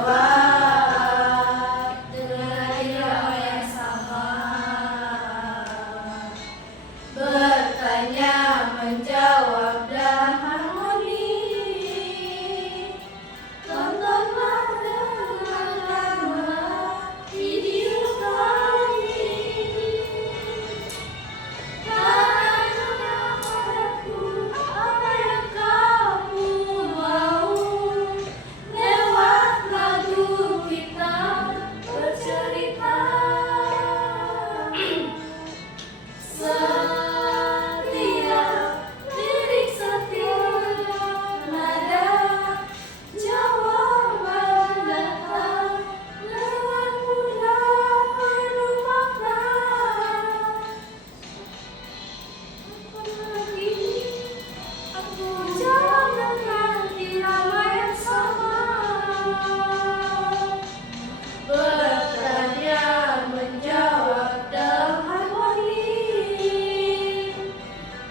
menjawab dengan irama yang sama. Bertanya, menjawab dan harmoni. Tontonlah dengarkanlah video kami. Tanyalah padaku apa yang kamu mau. Lewat lagu kita bercerita. Setiap lirik, setiap nada, jawaban datang dengan mudah penuh makna. Aku jawab dengan irama yang sama. Bertanya, menjawab dalam harmoni.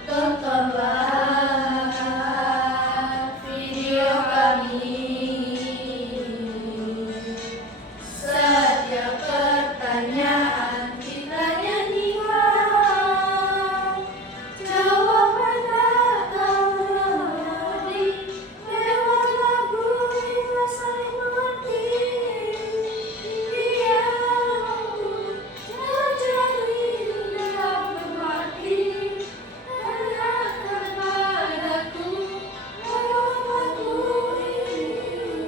Tontonlah video kami. Setiap pertanyaan kita nyanyikan. Jawaban datang harmoni. Lewat lagu kita saling mengerti. Dialogku terjalin dalam berbakti. Tanyakan padaku lewat lagu ini.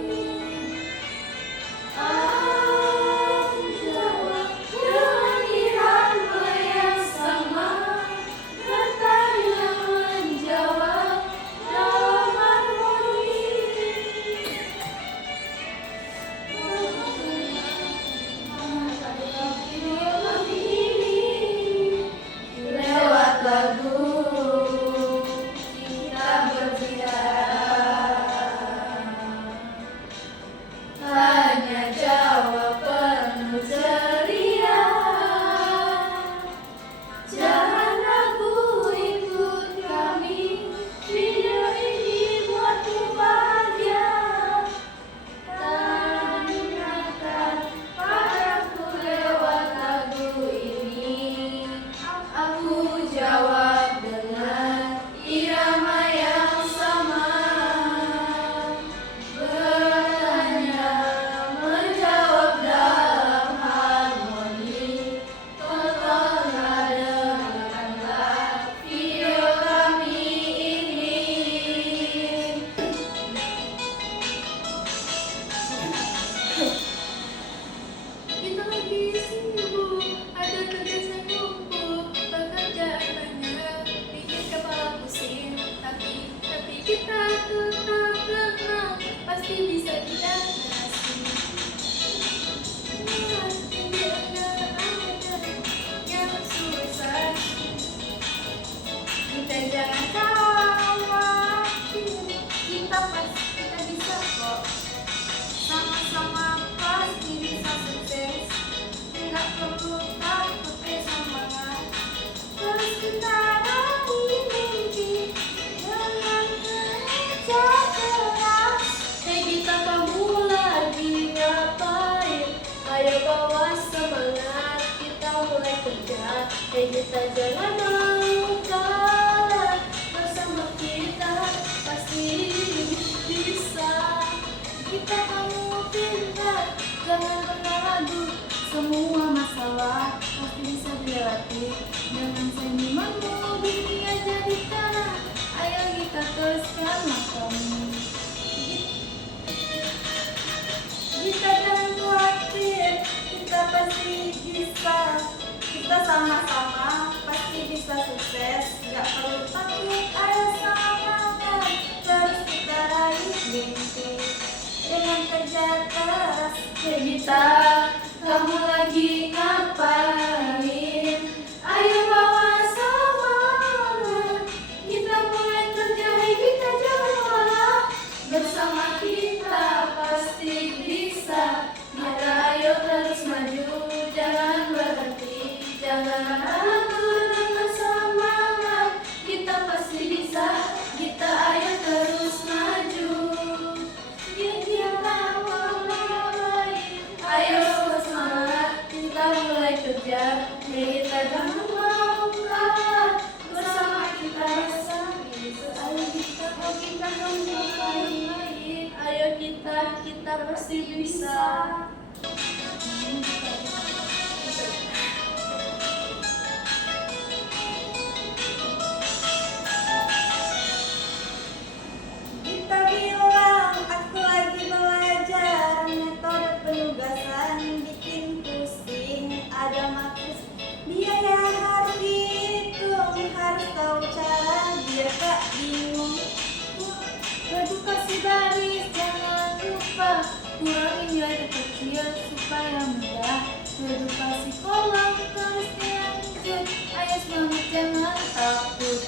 Aku jawab dengan irama yang sama. Bertanya, menjawab dalam harmoni. Lewat lagu kita berbicara. Tanya jawab penuh ceria. Jangan ragu, ikut kami. Video ini buatmu bahagia. Tanyakan padaku lewat lagu ini. Aku jawab dengan irama yang sama. Bertanya, menjawab dalam harmoni. Tontonlah, dengarkanlah video kami ini. Kita lagi sibuk, ada tugas yang numpuk, pekerjaan banyak, bikin kepala pusing. Tapi kita tetap tenang, pasti bisa diatasi. Ini ada yang susah, kita jangan khawatir, kita bisa kok. Sama-sama pasti bisa sukses. Nggak perlu takut, semangat. Terus kita raih mimpi dengan kerja keras. Kita kamu lagi ngapain? Ayo bawa semangat, kita mulai kerja. Kita jangan mau kalah. Bersama kita pasti bisa. Kita kamu pintar, jangan pernah ragu. Semua masalah pasti bisa dilatih. Dengan senyumanmu dunia jadi terang. Ayo kita teruskan makan. Kita jangan khawatir, kita pasti bisa. Kita sama-sama pasti bisa sukses. Gak perlu takut, ayo semangat. Terus kita raih mimpi dengan kerja keras. Kita kamu lagi ngapain? Ayo bawa semangat, kita mulai kerja. Kita jangan kalah. Bersama kita pasti bisa. Kita ayo terus maju, jangan berhenti. Jangan ragu dengan semangat. Kita pasti bisa. Kita ayo terus maju. Kita mau pasti bisa. Kita bilang aku lagi belajar metode penugasan bikin pusing, ada maksud biaya harus dihitung, harus tahu cara biar gak bingung. Edukasi baris jangan lupa, kurangi nilai kecil supaya mudah. Edukasi kolom terus dilanjut, ayo semangat jangan takut.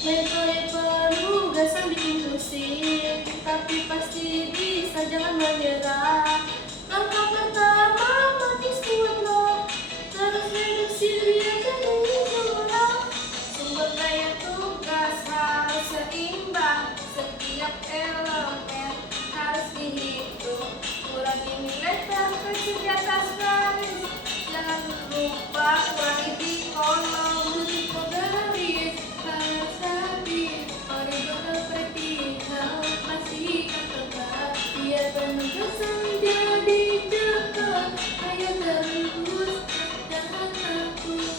Metode penugasan bikin pusing, tapi pasti bisa, jangan menyerah. Langkah pertama makin kuat, terus reduksi biar jadi murah. Sumber daya tugas harus seimbang, setiap elemen harus dihitung. Kurangi nilai terkecil di atas garis, jangan lupa kurangi di kolom. Kode garis harus habis, horizontal vertikal masih tetap, biar penugasan jadi cepat. Ayo terus, jangan takut.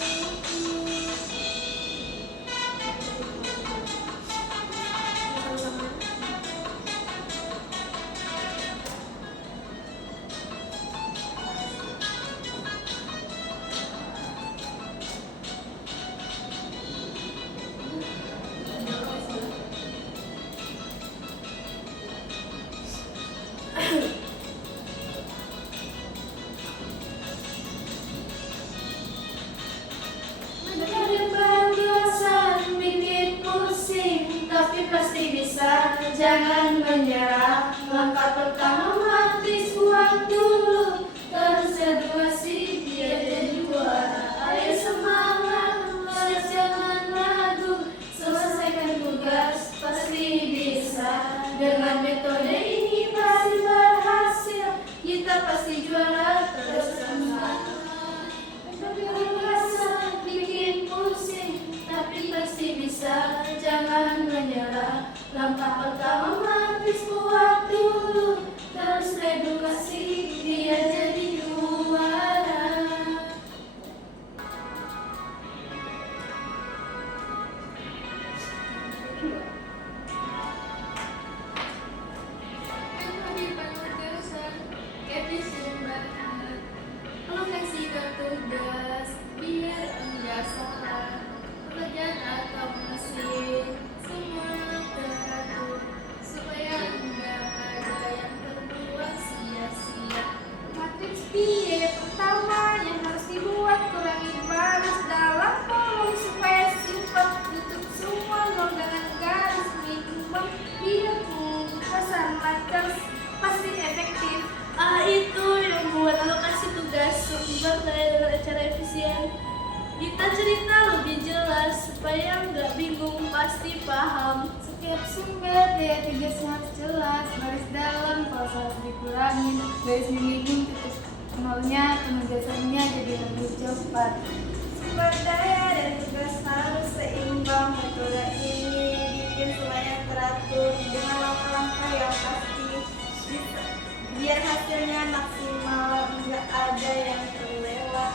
Penugasan bikin pusing, tapi pasti bisa, jangan menyerah. Langkah pertama mati kuat dulu, terus edukasi biar jadi juara. Ayo semangat, terus jangan ragu, selesaikan tugas pasti bisa. Dengan metode ini pasti berhasil, kita pasti juara, terus semangat. Penugasan bikin pusing, tapi pasti bisa, jangan menyerah. Langkah pertama mati kuat dulu, terus edukasi biar jadi juara. Metode penugasan efisien banget. Kalau kasihkan tugas biar enggak salah, pekerjaan atau mesin semua teratur, supaya enggak ada yang terbuang sia-sia. Matriks piye pertama yang harus dibuat, kurangi baris dalam kolom supaya simpel, tutup semua nol dengan garis minimal, biar penugasan lancar pasti efektif. Itu yang membuat alokasi tugas seimbang dengan cara efisien. Kita cerita lebih jelas supaya nggak bingung, pasti paham. Setiap sumber daya tugas harus jelas, baris dalam kalau harus dikurangi, garis minimum titik nolnya, penugasannya jadi lebih cepat. Sumber daya dan tugas harus seimbang, metode ini bikin semuanya teratur dengan langkah-langkah yang pasti, biar hasilnya maksimal, nggak ada yang terlewat.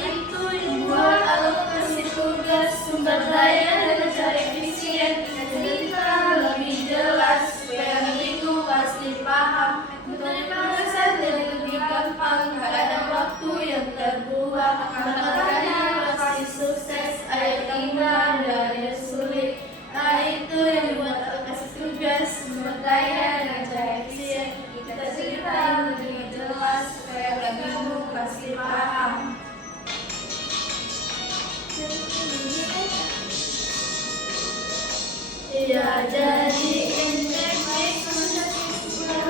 Itu yang buat alokasi tugas, sumber daya dengan cara efisien. Kita cerita lebih jelas supaya nggak bingung, pasti paham. Metode penugasan jadi lebih gampang, nggak ada waktu yang terbuang. Langkahnya pasti sukses, ayo imbang dari sulit. Itu yang buat alokasi tugas, sumber daya dengan cara efisien. Kita cerita lebih jelas supaya nggak bingung, pasti paham. Ya jadi indeks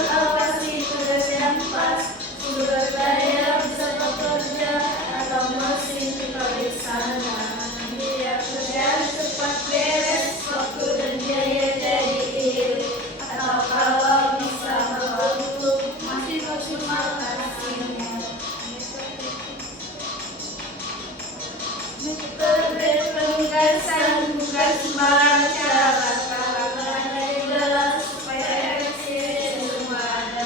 alokasi tugas yang pas, sumber daya bisa bekerja atau mesin kita di sana, biar kerja cepat beres, waktu dan biaya jadi irit. Atau kalau bisa berburu masih maksimal hasilnya. Metode penugasan bukan sembarang cara, jelas supaya efisien semua ada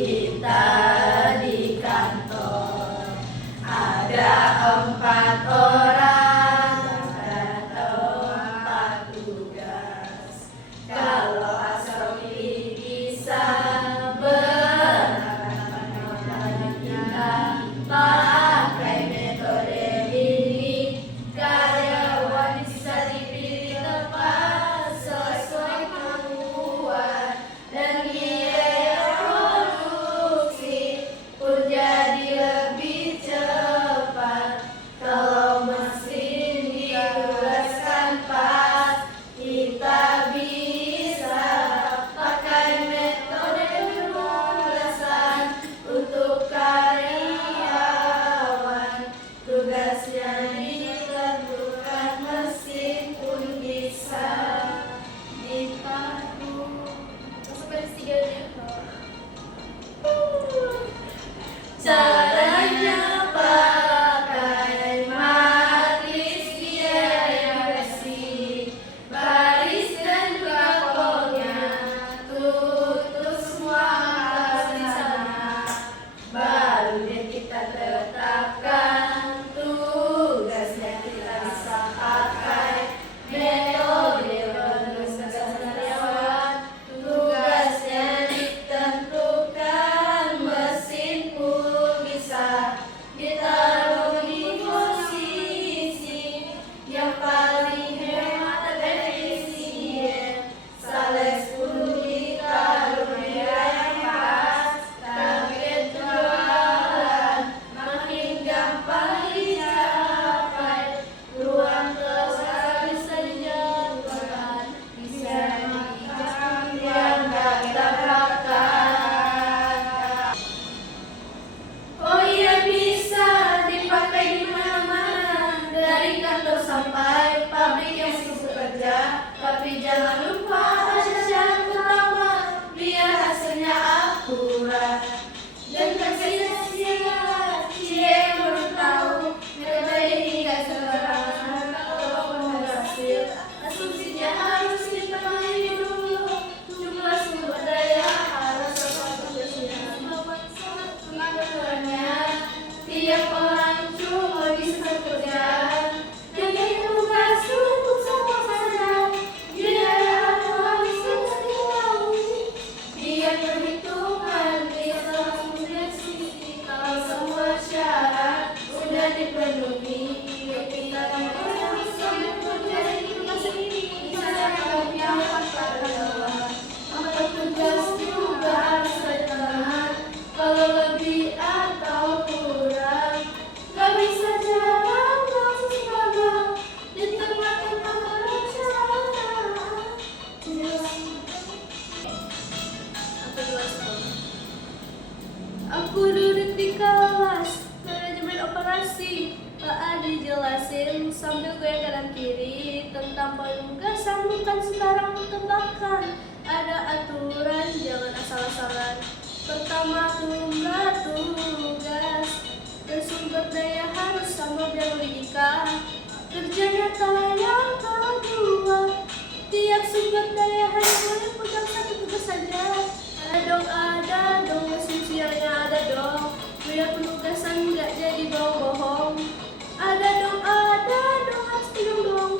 kita di kantor ada 4 orang, ada 4 tugas. Kalau astronomi bisa berenang kita pakai metode ini, karyawan bisa dipilih tepat sesuai kemampuan dan biaya produksi pun jadi lebih cepat. Kalau mesin ditugaskan pas, kita bisa pakai metode penugasan untuk karyawan. Tugasnya ditentukan, mesin pun bisa ditaruh. Seperti 3 Caranya pakai matris biaya bersih, baris dan juga kolomnya tutup semua angka di sana. Baru deh kita tetapkan tugasnya, kita bisa pakai metode penugasan karyawan. Tugasnya ditentukan, mesin pun bisa ditaruh di posisi yang paling hemat dan efisien. Sales pun ditaruh di yang pas, target jualan makin gampang dicapai. Ruang terbuka bisa dijadwalkan, bisa dikerjakan yang gak tabrakan. Oh iya, bisa dipakai di mana-mana, dari kantor sampai pabrik yang sibuk kerja. Tapi jangan lupa ada syarat utama, biar hasilnya akurat dan konsisten. Yang baru tahu, metode ini gak sembarangan. Kalau mau berhasil, asumsinya harus dipahami dulu. Jumlah sumber daya harus tepat bersiap. Sebenarnya tiap orang cuma bisa kerja, jadi tugas untuk sama saja. Biaya harus selalu biar perhitungan bisa langsung presisi. Kalau semua syarat sudah dipenuhi, kita harus menjadi tugas ini. Misalnya yang karyawan, maka tugas juga harus berteman. Kalau lebih atau kurang, gak bisa jalan langsung gagal di tengah-tengah perencanaan. Aku duduk di kelas, manajemen operasi. Pak Adi jelasin sambil gue kanan kiri tentang penugasan, bukan sembarang tebakan. Ada aturan, jangan asal-asalan. Pertama, jumlah tugas dan sumber daya harus sama biar logika. Kerja nyata yang kedua, tiap sumber daya hanya boleh pegang 1 tugas saja. Ada dong, asumsinya ada dong, biar penugasan nggak jadi bohong-bohong. Ada dong, harus pegang dong.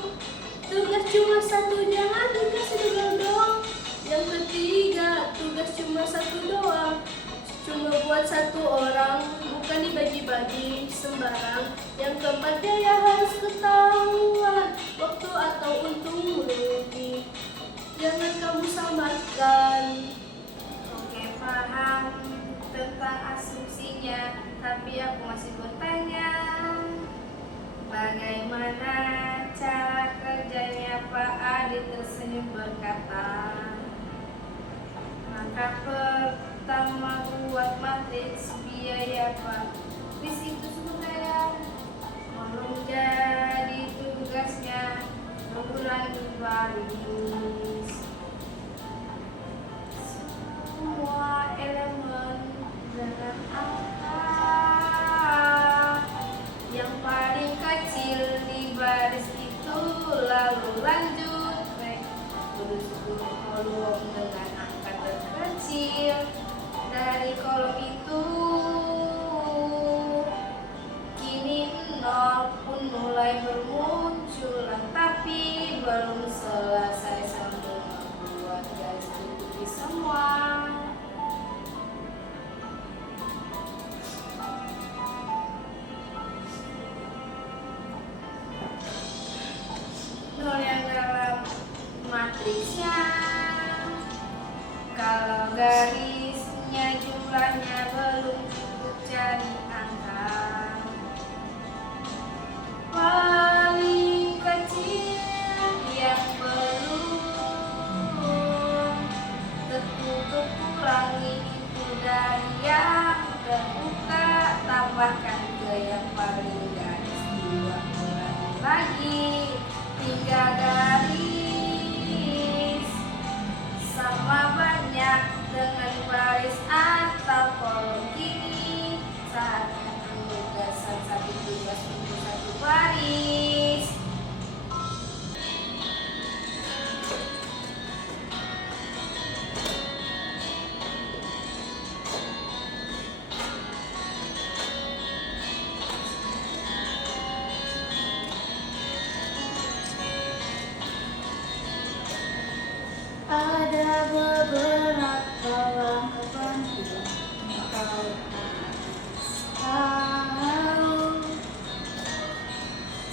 Tugas cuma 1, jangan dikasih double dong. Yang ketiga, tugas cuma 1 doang, cuma buat 1 orang, bukan dibagi-bagi sembarang. Yang keempat, daya harus ketahuan, waktu atau untung rugi, jangan kamu samakan. Oke, paham tentang asumsinya, tapi aku masih bertanya, bagaimana cara kerjanya Pak Adi tersenyum berkata, maka pertama buat matriks biaya Pak. Di situ sebenarnya menjadi tugasnya mengurangi baris. Semua elemen dengan angka yang paling kecil di baris itu, lalu lanjut terus kolom dengan angka terkecil dan dari kolom itu. Kini nol pun mulai bermunculan, tapi belum selesai sambil membuat garis tutupi semua. Nol yang dalam matriksnya, kalau garisnya jumlahnya belum cukup jadi angka. Paling kecil yang belum tentu kurangi itu dari yang terbuka, tambahkan ke yang paling garis 2, kurangi lagi 3 garis. Sama banyak dengan baris atau kolom kini, saatnya penugasan satu tugas untuk satu baris. Ada beberapa langkah penting yang kau harus tahu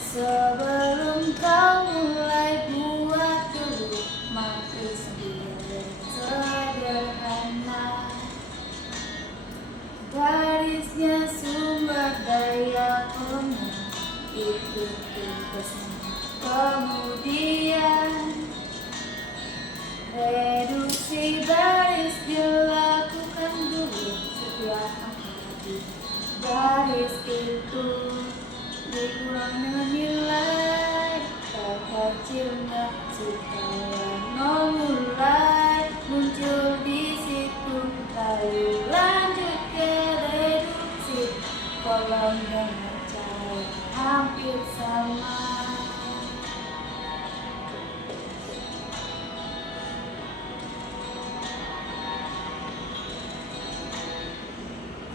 sebelum kau mulai buat dulu matris biar sederhana. Garisnya sumber daya penuh, itu tugasnya. Kemudian reduksi baris dilakukan dulu setiap angka baris itu dikurangi nilai terkecilnya supaya nol mulai muncul di situ, lalu lanjut ke reduksi kolom dengan cara hampir sama.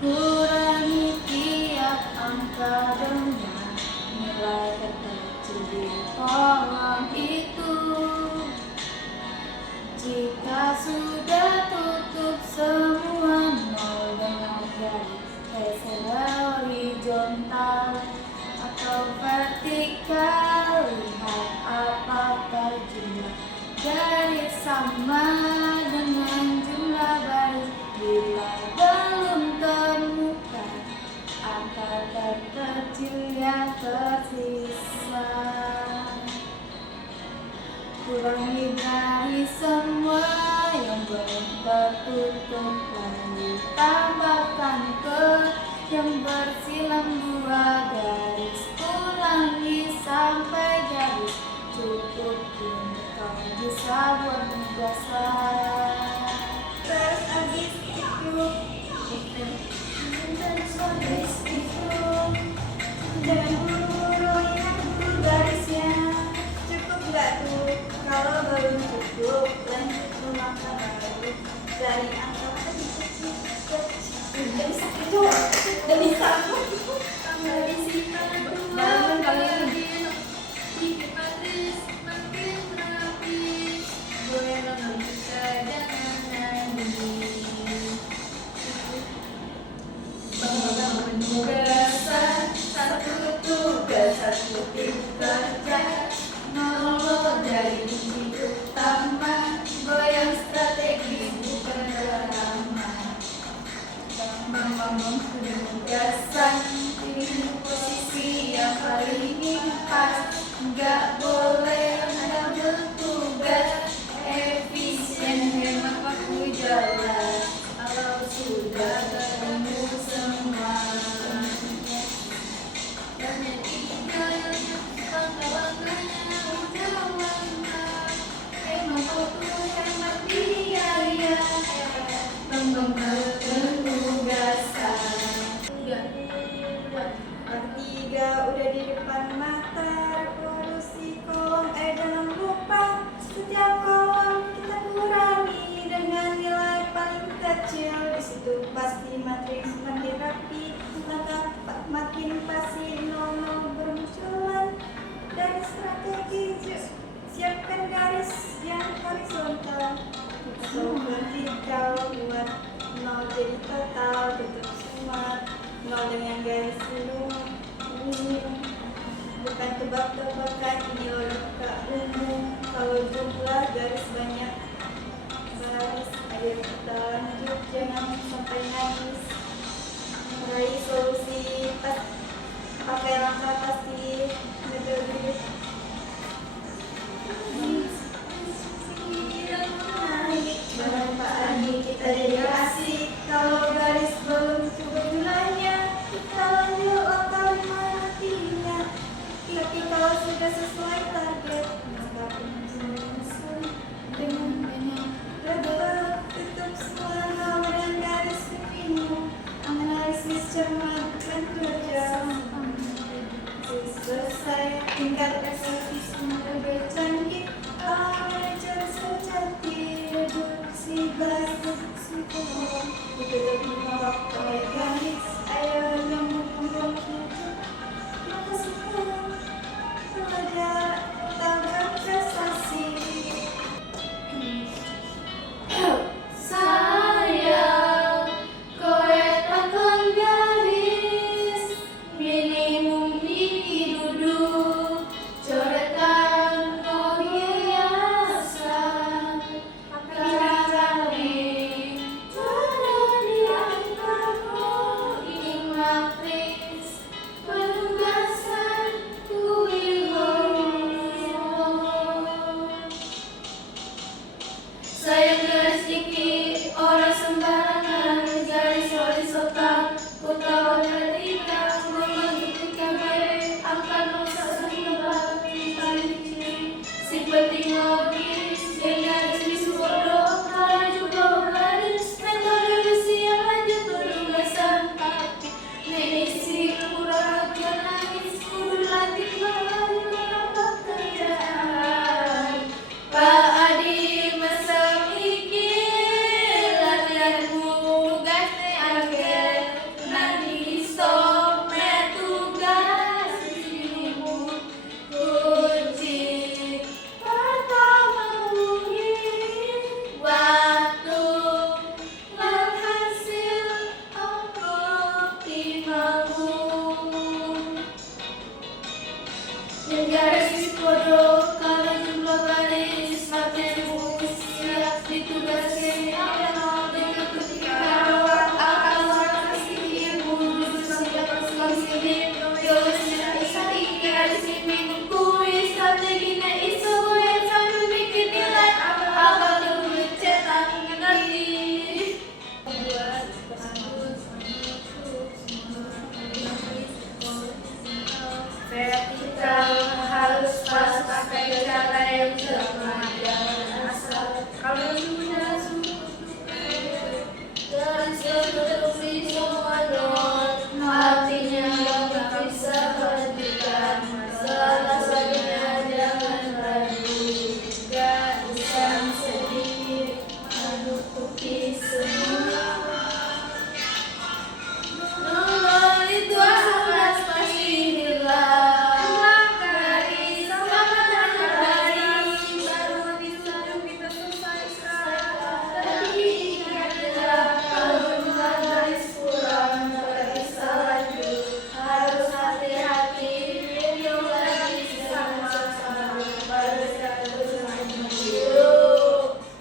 Kurangi tiap angka dengan nilai terkecil di kolom itu. Jika sudah tutup semua nol dengan garis horizontal atau vertikal, lihat apakah jumlah garis sama dengan jumlah baris. Bila belum temukan angka terkecil yang tersisa, kurangi garis semua yang belum tertutup, lalu tambahkan ke yang bersilang 2 garis. Ulangi sampai garis cukup, kini kau bisa buat penugasan. Terus habis itu jangan buru-buru, ingat dulu garisnya. Cukup nggak tuh? Kalau belum cukup, lanjut melangkah baru dari angka kecil. Udah bisa itu, udah bisa. Tambah di sini bangun bikin matris makin rapi, boleh mengambil cadangan penugasan, satu tugas satu tim kerja, nol dari kunci utama, goyang strategi bukan drama. Membangun penugasan, pilih posisi yang paling pas, nggak boleh ada bertugas, efisien hemat waktu jelas. Kalau sudah ketemu semua, dan yang tiganya langkah-langkahnya udah lengkap. Hemat waktu, hemat biaya, mengembang penugasan. Part 3 udah di depan mata, revolusi jadi total, tutup semua, nol dengan garis minim. Bukan tebak-tebakan, ini logika umum. Kalau jumlah garis banyak baris, ayo kita lanjut, jangan sampai nangis. Meraih solusi, pakai langkah pasti metode. Bermanfaatnya kita jadi asik. Kalau garis belum coba jumlahnya, kita lanjut langkah artinya. Tapi kalau sudah sesuai target, maka penjelasan dengan banyak tebak, tutup semua hal dan garis minimum. Analisis cermat dan kerja selesai. Tingkat eksekusi semua lebih canggih. Belajar sejati, reduksi baris kolom. Itu lebih menolak oleh garis. Ayo yang membuat maka sekarang belajar tabrak prestasi. Sayang, kowe takon garis minimum iki duduk coretan no hiasan karane terjadi angkamu ing matris penugasan kuwi. Sayang garis iki ora sembarangan, garis horizontal utawa vertikal membentuk kabeh akan masa sebab paling ciri. Sing penting logis, yang garis disuruh kalau juga garis metode siap lanjut penugasan tapi mengisi kurang nangis kudu latih melakukan pekerjaan. Pak Adi masa mikir latihanmu tugasnya akhir nanti stop tugas dirimu kunci pertama mungkin waktu menghasil optimalmu. Dan garis bodoh kalau jumlah garis makin siap ditugaskan dengan ketika akan kasih ibu siap sini garis ini kuis strateginya isu yang sambil bikin nilai apa lebih cetak ngerti. Vertikal harus pas pakai cara yang sama, jangan asal. Kalau sudah dan seluruh semua not, artinya nggak bisa hentikan. Salah satunya jangan ragu, garisan sedikit menutupi semua. Nomor itu akan pasti hilang. Garis sama garis baru disuruh kita selesai. Tapi ingatlah kalau jumlah garis kurang tak bisa lanjut. Harus hati-hati pilih garis sama-sama baru terus maju.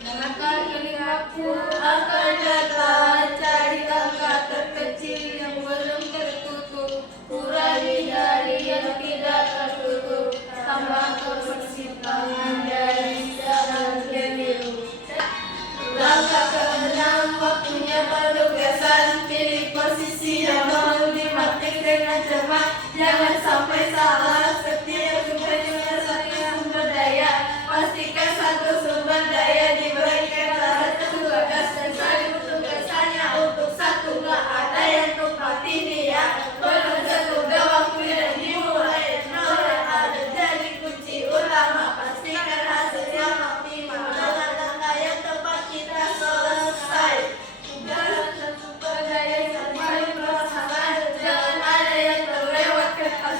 Maka ingatku akan datang cari angka terkecil yang belum tertutup, kurangi dari yang tidak tertutup, tambah kepersimpangan dari jalan keliru. Langkah keenam, waktunya penugasan, pilih posisi yang mau dimatik dengan cermat, jangan sampai salah. Setiap penyelesaian sumber daya, pastikan satu sumber daya diberikan salah tugas dan saling tugasannya untuk satu, nggak ada yang tumpang tindih ya. Berusaha tugas waktu yang dimulai nol yang ada jadi kunci utama, pastikan hasilnya optimal dengan langkah yang tepat kita selesai. Tugas dan sumber daya yang paling bersamaan, jangan ada yang terlewatkan.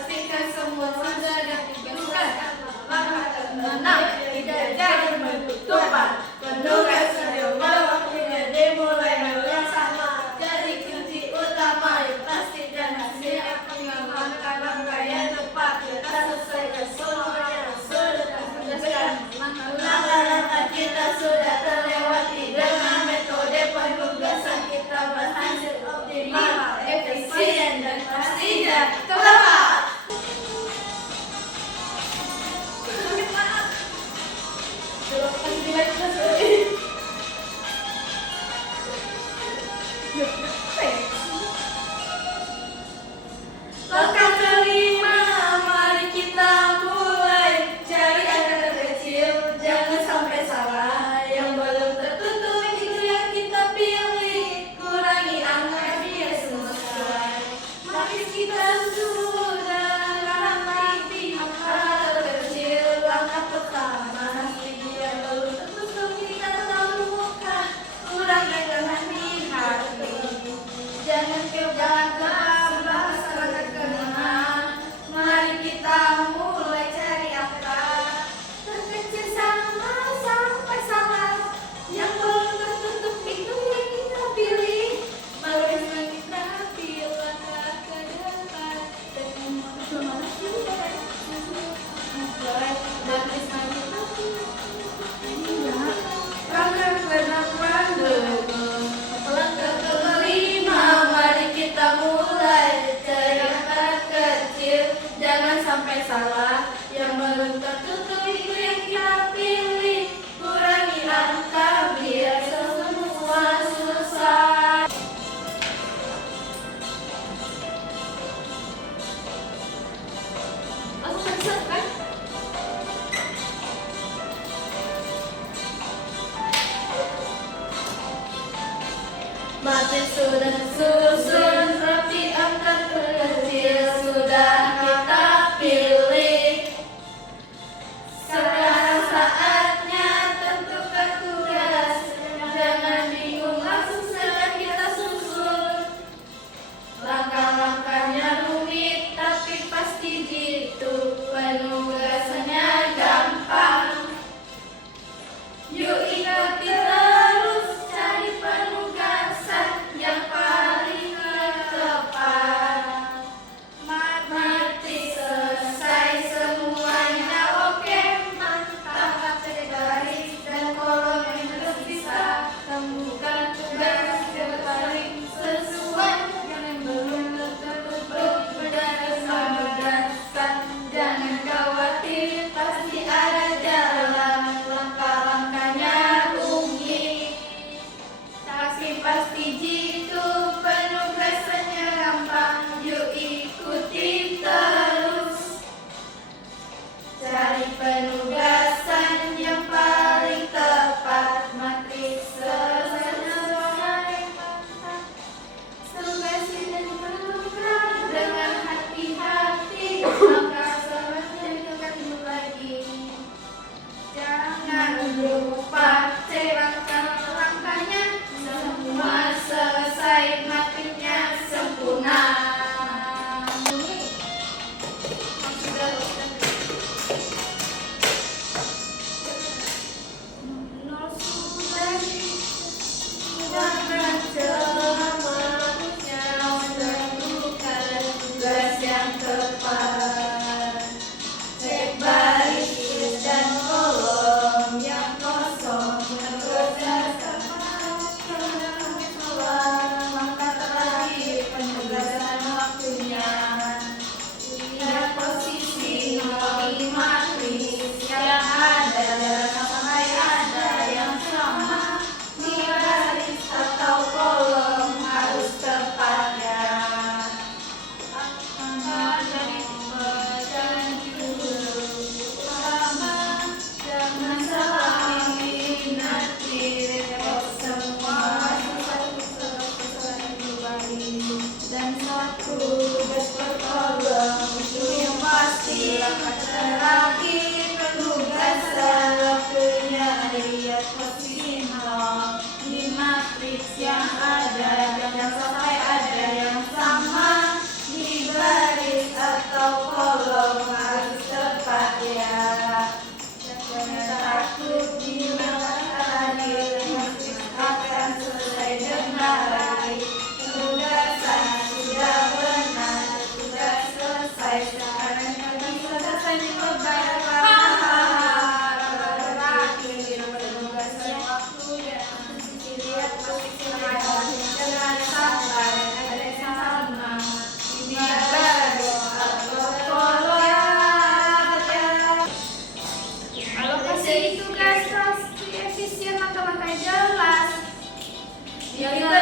Langkah kelima, mari kita mulai cari angka terkecil, jangan sampai salah. Yang belum tertutup itu yang kita pilih, kurangi angka biar semua sesuai. Mari kita sudah rapi, angka terkecil, langkah pertama. Yang belum tertutup kita tahu muka, kurangi angka di hati. Jangan kebablas angka kelima, mari kita mulai cari angka terkecil sama sampai salah. Yang belum tertutup itu yang kita pilih, mari kita pilih langkah ke depan dan mulai baris maju langkah ke depan dulu. Langkah kelima, mari kita mulai cari angka kecil, jangan sampai salah. Yang belum tertutup itu yang kita pilih, kurangi angka biar semua selesai. Aku bisa kan? Mati sudah susun rapi, angka terkecil sudah kita pilih. Sekarang saatnya tentukan tugas, jangan bingung langsung saja kita susun. Langkah-langkahnya rumit tapi pasti jitu, penugasannya gampang. Yuk ikuti terus, cari penugasan yang paling tepat. Mati selesai semuanya, oke mantap. Cek baris dan kolom yang terus bisa, temukan tugas yang paling sesuai. Yang belum tertutup berdasar penugasan, jangan khawatir pasti ada jalan. Langkah-langkahnya rumit tapi pasti jitu, penugasannya gampang. Yuk ikuti terus, cari penugasan yang paling tepat. Matris selesai mantap, selesai dan penugas dengan hati-hati. Langkah selanjutnya tentukan lagi, jangan lupa cek langkah-langkahnya. Semua selesai, matrinya sempurna. Nol sudah jangan selamanya, tentukan tugas yang tepat. Cek baris dan kolom yang kosong, berdasarkan langkah terakhir penugasan waktunya. Lihat posisi nol di matris yang ada, jangan sampai ada yang sama. Di baris atau kolom harus tepat ya. Dari jangan dulu lama, jangan salah minati. Repot semua, satu dan satu tugas per kolom. Itu yang pasti langkah terakhir penugasan waktunya. Lihat posisi nol di matriks yang ada, jangan sampai ada yang sama. Di baris atau kolom harus tepat ya. Jangan takut bila terakhir, matriks akan selesai dengan baik. Penugasan sudah benar, sudah selesai. Sekarang kami selesai beberapa terakhir penugasan waktunya. Lihat posisi nol, jangan sampai ada yang sama. Di baris atau kolom ya. Alokasi tugas efisien, langkah-langkah jelas. Yang